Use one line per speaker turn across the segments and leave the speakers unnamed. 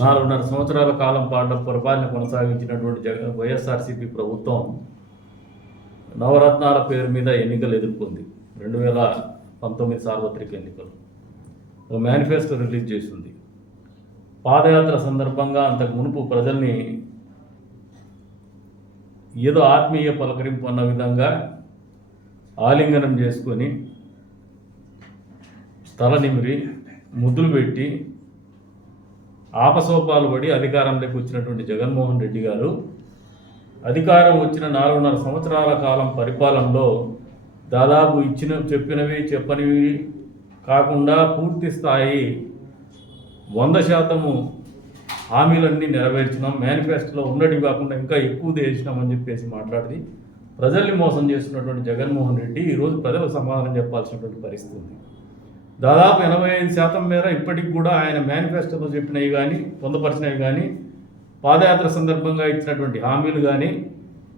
నాలుగున్నర సంవత్సరాల కాలం పాటు పరిపాలన కొనసాగించినటువంటి జగన్ వైఎస్ఆర్సీపీ ప్రభుత్వం నవరత్నాల పేరు మీద ఎన్నికలు ఎదుర్కొంది. రెండు వేల పంతొమ్మిది సార్వత్రిక ఎన్నికలు. ఒక మేనిఫెస్టో రిలీజ్ చేసింది. పాదయాత్ర సందర్భంగా అంతకు మునుపు ప్రజల్ని ఏదో ఆత్మీయ పలకరింపు అన్న విధంగా ఆలింగనం చేసుకొని తల నిమిరి ముద్దులు పెట్టి ఆపసోపాలు పడి అధికారంలోకి వచ్చినటువంటి జగన్మోహన్ రెడ్డి గారు అధికారం వచ్చిన నాలుగున్నర సంవత్సరాల కాలం పరిపాలనలో దాదాపు ఇచ్చిన చెప్పినవి చెప్పనివి కాకుండా పూర్తి స్థాయి వంద శాతము హామీలన్నీ నెరవేర్చినాం. మేనిఫెస్టోలో ఉన్నటి కాకుండా ఇంకా ఎక్కువ చేసినామని చెప్పేసి మాట్లాడి ప్రజల్ని మోసం చేస్తున్నటువంటి జగన్మోహన్ రెడ్డి ఈరోజు ప్రజలకు సమాధానం చెప్పాల్సినటువంటి పరిస్థితి ఉంది. దాదాపు ఎనభై ఐదు శాతం మేర ఇప్పటికి కూడా ఆయన మేనిఫెస్టోలో చెప్పినవి కానీ పొందపరిచినవి కానీ పాదయాత్ర సందర్భంగా ఇచ్చినటువంటి హామీలు కానీ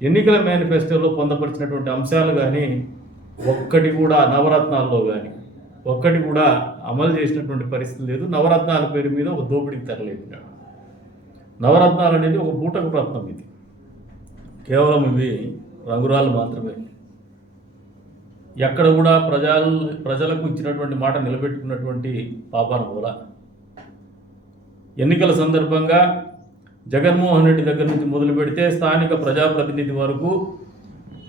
ఎన్నికల మేనిఫెస్టోలో పొందపరిచినటువంటి అంశాలు కానీ ఒక్కటి కూడా నవరత్నాల్లో కానీ ఒక్కటి కూడా అమలు చేసినటువంటి పరిస్థితి లేదు. నవరత్నాల పేరు మీద ఒక దోపిడీకి తరలేదు నవరత్నాలు అనేది ఒక బూటకు రత్నం ఇది. కేవలం ఇవి రంగురాలు మాత్రమే. ఎక్కడ కూడా ప్రజలు ప్రజలకు ఇచ్చినటువంటి మాట నిలబెట్టుకున్నటువంటి పాపాన మూల ఎన్నికల సందర్భంగా జగన్మోహన్ రెడ్డి దగ్గర నుంచి మొదలు పెడితే స్థానిక ప్రజాప్రతినిధి వరకు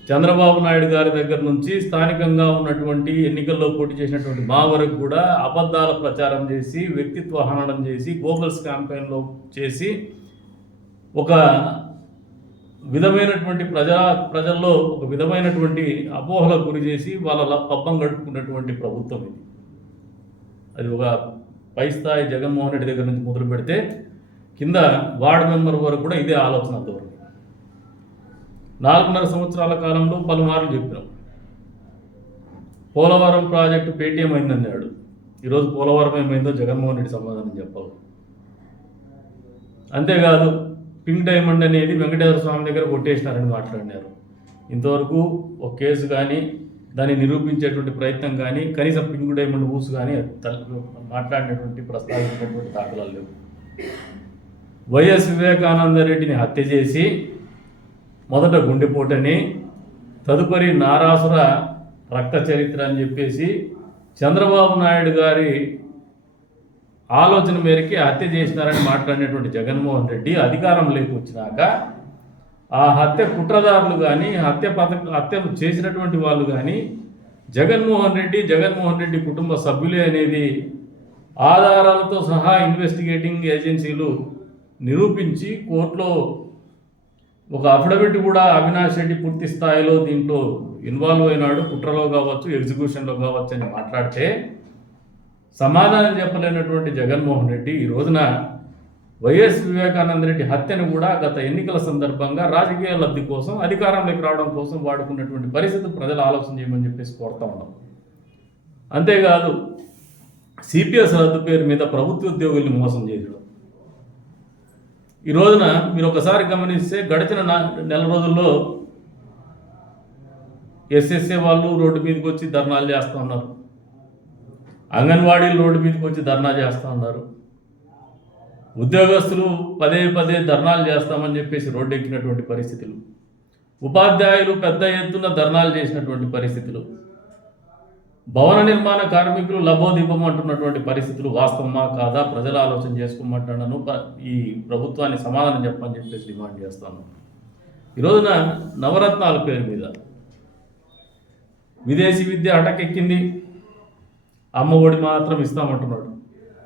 చంద్రబాబు నాయుడు గారి దగ్గర నుంచి స్థానికంగా ఉన్నటువంటి ఎన్నికల్లో పోటీ చేసినటువంటి మా వరకు కూడా అబద్ధాల ప్రచారం చేసి వ్యక్తిత్వ హననం చేసి గోబల్స్ క్యాంపెయిన్లో చేసి ఒక విధమైనటువంటి ప్రజా ప్రజల్లో ఒక విధమైనటువంటి అపోహలకు గురి చేసి వాళ్ళ పబ్బం గడుపుకున్నటువంటి ప్రభుత్వం ఇది. అది ఒక పై స్థాయి జగన్మోహన్ రెడ్డి దగ్గర నుంచి మొదలు పెడితే కింద వార్డు మెంబర్ వరకు కూడా ఇదే ఆలోచన ధోరణి. నాలుగున్నర సంవత్సరాల కాలంలో పలుమార్లు చెప్పినాం. పోలవరం ప్రాజెక్టు పేటీఎం అయిందన్నాడు ఈరోజు పోలవరం ఏమైందో జగన్మోహన్ రెడ్డి సమాధానం చెప్పాలి. అంతేకాదు పింక్ డైమండ్ అనేది వెంకటేశ్వర స్వామి దగ్గర కొట్టేసినారని మాట్లాడినారు. ఇంతవరకు ఒక కేసు కానీ దాన్ని నిరూపించేటువంటి ప్రయత్నం కానీ కనీసం పింక్ డైమండ్ ఊసు కానీ మాట్లాడినటువంటి ప్రస్తావించినటువంటి దాఖలాలు లేవు. వైఎస్ వివేకానంద రెడ్డిని హత్య చేసి మొదట గుండెపోటని తదుపరి నారాసుర రక్త చరిత్ర అని చెప్పేసి చంద్రబాబు నాయుడు గారి ఆలోచన మేరకి హత్య చేసినారని మాట్లాడినటువంటి జగన్మోహన్ రెడ్డి అధికారం వచ్చినాక ఆ హత్య కుట్రదారులు కానీ హత్య పథ హత్య చేసినటువంటి వాళ్ళు కానీ జగన్మోహన్ రెడ్డి జగన్మోహన్ రెడ్డి కుటుంబ సభ్యులే అనేది ఆధారాలతో సహా ఇన్వెస్టిగేటింగ్ ఏజెన్సీలు నిరూపించి కోర్టులో ఒక అఫిడవిట్ కూడా అవినాష్ రెడ్డి పూర్తి స్థాయిలో దీంట్లో ఇన్వాల్వ్ అయినాడు కుట్రలో కావచ్చు ఎగ్జిక్యూషన్లో కావచ్చు అని మాట్లాడితే సమాధానం చెప్పలేనటువంటి జగన్మోహన్ రెడ్డి ఈ రోజున వైఎస్ వివేకానంద రెడ్డి హత్యను కూడా గత ఎన్నికల సందర్భంగా రాజకీయ లబ్ధి కోసం అధికారంలోకి రావడం కోసం వాడుకున్నటువంటి పరిస్థితి ప్రజలు ఆలోచన చేయమని చెప్పేసి కోరుతా ఉన్నాం. అంతేకాదు సిపిఎస్ రద్దు పేరు మీద ప్రభుత్వ ఉద్యోగుల్ని మోసం చేయడం ఈ రోజున మీరు ఒకసారి గమనిస్తే గడిచిన నెల రోజుల్లో ఎస్ఎస్ఏ వాళ్ళు రోడ్డు మీదకి వచ్చి ధర్నాలు చేస్తూ ఉన్నారు. అంగన్వాడీలు రోడ్డు మీదకి వచ్చి ధర్నా చేస్తూ ఉన్నారు ఉద్యోగస్తులు పదే పదే ధర్నాలు చేస్తామని చెప్పేసి రోడ్డు ఎక్కినటువంటి పరిస్థితులు. ఉపాధ్యాయులు పెద్ద ఎత్తున ధర్నాలు చేసినటువంటి పరిస్థితులు. భవన నిర్మాణ కార్మికులు లభోదీపం అంటున్నటువంటి పరిస్థితులు వాస్తవమా కాదా? ప్రజలు ఆలోచన చేసుకోమంటున్నాను. ఈ ప్రభుత్వాన్ని సమాధానం చెప్పని చెప్పేసి డిమాండ్ చేస్తాను ఈ రోజున నవరత్నాల పేరు మీద విదేశీ విద్య అటకెక్కింది. అమ్మ ఒడి మాత్రం ఇస్తామంటున్నాడు.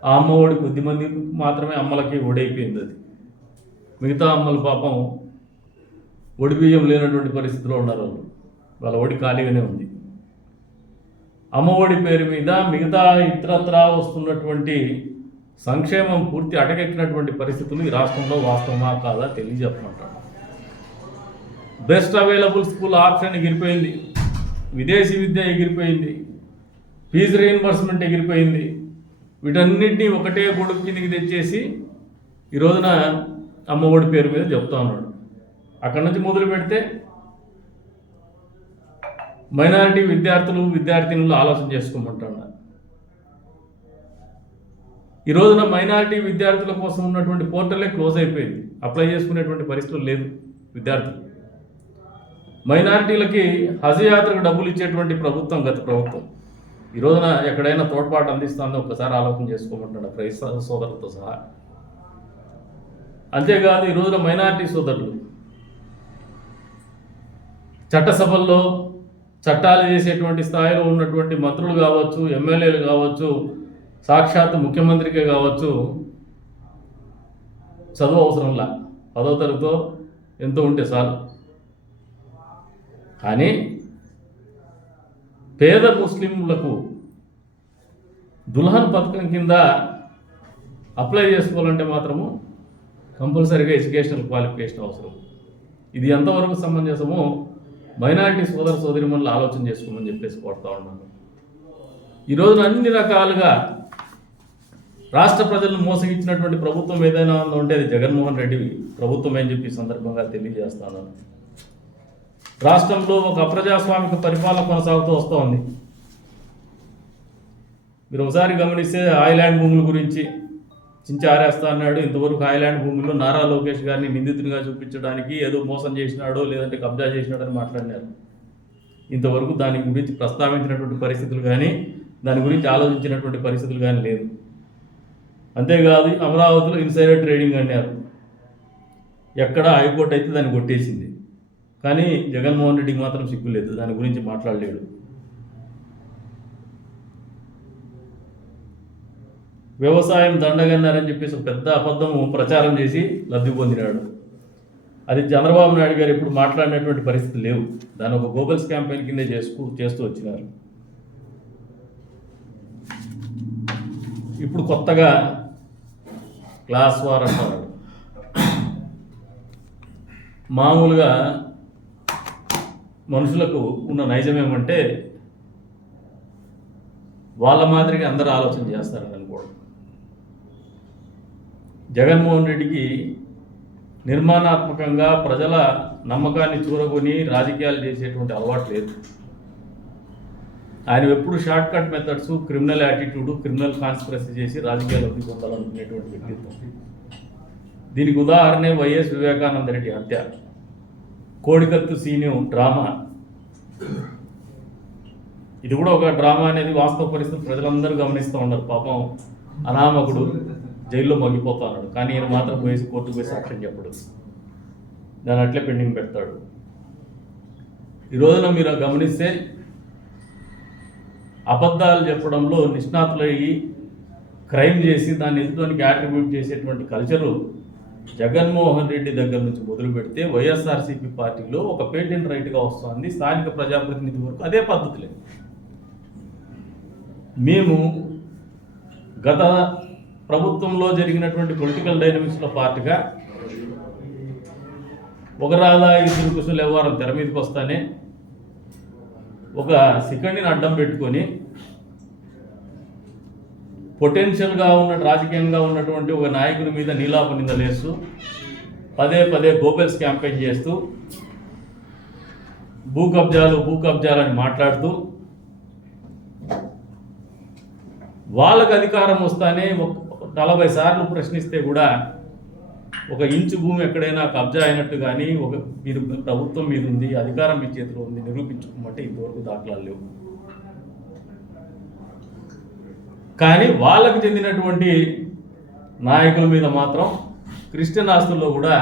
ఆ అమ్మ ఒడి కొద్దిమంది మాత్రమే అమ్మలకి ఒడైపోయింది అది. మిగతా అమ్మలు పాపం ఒడి బియ్యం లేనటువంటి పరిస్థితిలో ఉన్నారు వాళ్ళు. వాళ్ళ ఒడి ఖాళీగానే ఉంది. అమ్మఒడి పేరు మీద మిగతా ఇతరత్రా వస్తున్నటువంటి సంక్షేమం పూర్తి అటకెక్కినటువంటి పరిస్థితులు ఈ రాష్ట్రంలో వాస్తవమా కాదా తెలియజెప్పమంటాడు. బెస్ట్ అవైలబుల్ స్కూల్ ఆప్షన్ ఎగిరిపోయింది. విదేశీ విద్య ఎగిరిపోయింది. ఫీజు రీఎంబర్స్మెంట్ ఎగిరిపోయింది. వీటన్నిటినీ ఒకటే గొడుగు కిందికి తెచ్చేసి ఈ రోజున అమ్మఒడి పేరు మీద చెప్తా ఉన్నాడు. అక్కడి నుంచి మొదలు పెడితే మైనారిటీ విద్యార్థులు విద్యార్థినులు ఆలోచన చేసుకోమంటున్నారు. ఈ రోజున మైనారిటీ విద్యార్థుల కోసం ఉన్నటువంటి పోర్టలే క్లోజ్ అయిపోయింది. అప్లై చేసుకునేటువంటి పరిస్థితులు లేదు విద్యార్థులు. మైనారిటీలకి హజ్ యాత్రకు డబ్బులు ఇచ్చేటువంటి ప్రభుత్వం గత ప్రభుత్వం. ఈ రోజున ఎక్కడైనా తోడ్పాటు అందిస్తుందో ఒక్కసారి ఆలోచన చేసుకోమంటాడు క్రైస్తవ సోదరులతో సహా. అంతేకాదు ఈ రోజున మైనారిటీ సోదరులు చట్టసభల్లో చట్టాలు చేసేటువంటి స్థాయిలో ఉన్నటువంటి మంత్రులు కావచ్చు ఎమ్మెల్యేలు కావచ్చు సాక్షాత్ ముఖ్యమంత్రికే కావచ్చు చదువు అవసరంలా. పదో తరగతో ఎంతో ఉంటే చాలు. కానీ పేద ముస్లింలకు దుల్హన్ పథకం కింద అప్లై చేసుకోవాలంటే మాత్రము కంపల్సరీగా ఎడ్యుకేషనల్ క్వాలిఫికేషన్ అవసరం. ఇది ఎంతవరకు సమంజసమో మైనారిటీ సోదర సోదరిమణులు ఆలోచన చేసుకోమని చెప్పేసి కోరుతా ఉన్నాను. ఈ రోజున అన్ని రకాలుగా రాష్ట్ర ప్రజలను మోసగించినటువంటి ప్రభుత్వం ఏదైనా ఉందో అది జగన్మోహన్ రెడ్డి ప్రభుత్వం అని చెప్పి సందర్భంగా తెలియజేస్తాను రాష్ట్రంలో ఒక అప్రజాస్వామిక పరిపాలన కొనసాగుతూ వస్తోంది. మీరు ఒకసారి గమనిస్తే ఐలాండ్ భూముల గురించి చించారేస్తా అన్నాడు. ఇంతవరకు ఐలాండ్ భూముల్లో నారా లోకేష్ గారిని నిందితునిగా చూపించడానికి ఏదో మోసం చేసినాడో లేదంటే కబ్జా చేసినాడని మాట్లాడినారు. ఇంతవరకు దాని గురించి ప్రస్తావించినటువంటి పరిస్థితులు కానీ దాని గురించి ఆలోచించినటువంటి పరిస్థితులు కానీ లేదు. అంతేకాదు అమరావతిలో ఇన్సైడర్ ట్రేడింగ్ అన్నారు. ఎక్కడ హైకోర్టు అయితే దాన్ని కొట్టేసింది. కానీ జగన్మోహన్ రెడ్డికి మాత్రం సిగ్గు లేదు. దాని గురించి మాట్లాడలేడు. వ్యవసాయం దండగన్నారని చెప్పేసి ఒక పెద్ద అబద్ధం ప్రచారం చేసి లబ్ధి పొందినాడు. అది చంద్రబాబు నాయుడు గారు ఇప్పుడు మాట్లాడినటువంటి పరిస్థితి లేవు. దాని ఒక గోబల్స్ క్యాంపెయిన్ కిందే చేసుకు చేస్తూ వచ్చినారు. ఇప్పుడు కొత్తగా క్లాస్ వార్ అంటారు మామూలుగా మనుషులకు ఉన్న నైజం ఏమంటే వాళ్ళ మాదిరిగా అందరూ ఆలోచన చేస్తారని అనుకోవడం. జగన్మోహన్ రెడ్డికి నిర్మాణాత్మకంగా ప్రజల నమ్మకాన్ని చూరగొని రాజకీయాలు చేసేటువంటి అలవాటు లేదు. ఆయన ఎప్పుడు short cut methods criminal attitude criminal conspiracy చేసి రాజకీయాలు పొందాలనుకునేటువంటి వ్యక్తిత్వం. దీనికి ఉదాహరణే వైఎస్ వివేకానంద రెడ్డి హత్య. కోడికత్తు సీను డ్రామా. ఇది కూడా ఒక డ్రామా అనేది వాస్తవ పరిస్థితి ప్రజలందరూ గమనిస్తూ ఉన్నారు పాపం అనామకుడు జైల్లో మగ్గిపోతా ఉన్నాడు. కానీ ఈయన మాత్రం పోయేసి కోర్టుకు పోయి సాక్ష్యం చెప్పడు. దాని అట్లే పెండింగ్ పెడతాడు. ఈ రోజున మీరు గమనిస్తే అబద్ధాలు చెప్పడంలో నిష్ణాతులయ్యి క్రైమ్ చేసి దాన్ని ఎదుటోనికి యాట్రిబ్యూట్ చేసేటువంటి కల్చరు జగన్మోహన్ రెడ్డి దగ్గర నుంచి మొదలు పెడితే వైఎస్ఆర్సీపీ పార్టీలో ఒక పేటెంట్ రైట్గా వస్తుంది స్థానిక ప్రజాప్రతినిధి వరకు అదే పద్ధతులే. మేము గత ప్రభుత్వంలో జరిగినటువంటి పొలిటికల్ డైనమిక్స్లో పార్టీగా ఒక రాధా ఇద్దరు కుశల ఎవరు తెర మీదకి వస్తానే ఒక సెకండ్ని అడ్డం పెట్టుకొని పొటెన్షియల్గా ఉన్న రాజకీయంగా ఉన్నటువంటి ఒక నాయకుడి మీద నీలాప నిందలేస్తూ పదే పదే గోబెల్స్ క్యాంపెయిన్ చేస్తూ భూ కబ్జాలు భూ కబ్జాలు అని మాట్లాడుతూ వాళ్ళకు అధికారం వస్తానే ఒక నలభై సార్లు ప్రశ్నిస్తే కూడా ఒక ఇంచు భూమి ఎక్కడైనా కబ్జా అయినట్టు కానీ ఒక మీరు ప్రభుత్వం మీద ఉంది అధికారం మీ చేతిలో ఉంది నిరూపించుకోమంటే ఇంతవరకు దాఖలాలు లేవు. కానీ వాళ్ళకు చెందినటువంటి నాయకుల మీద మాత్రం క్రిస్టియన్ ఆస్తుల్లో కూడా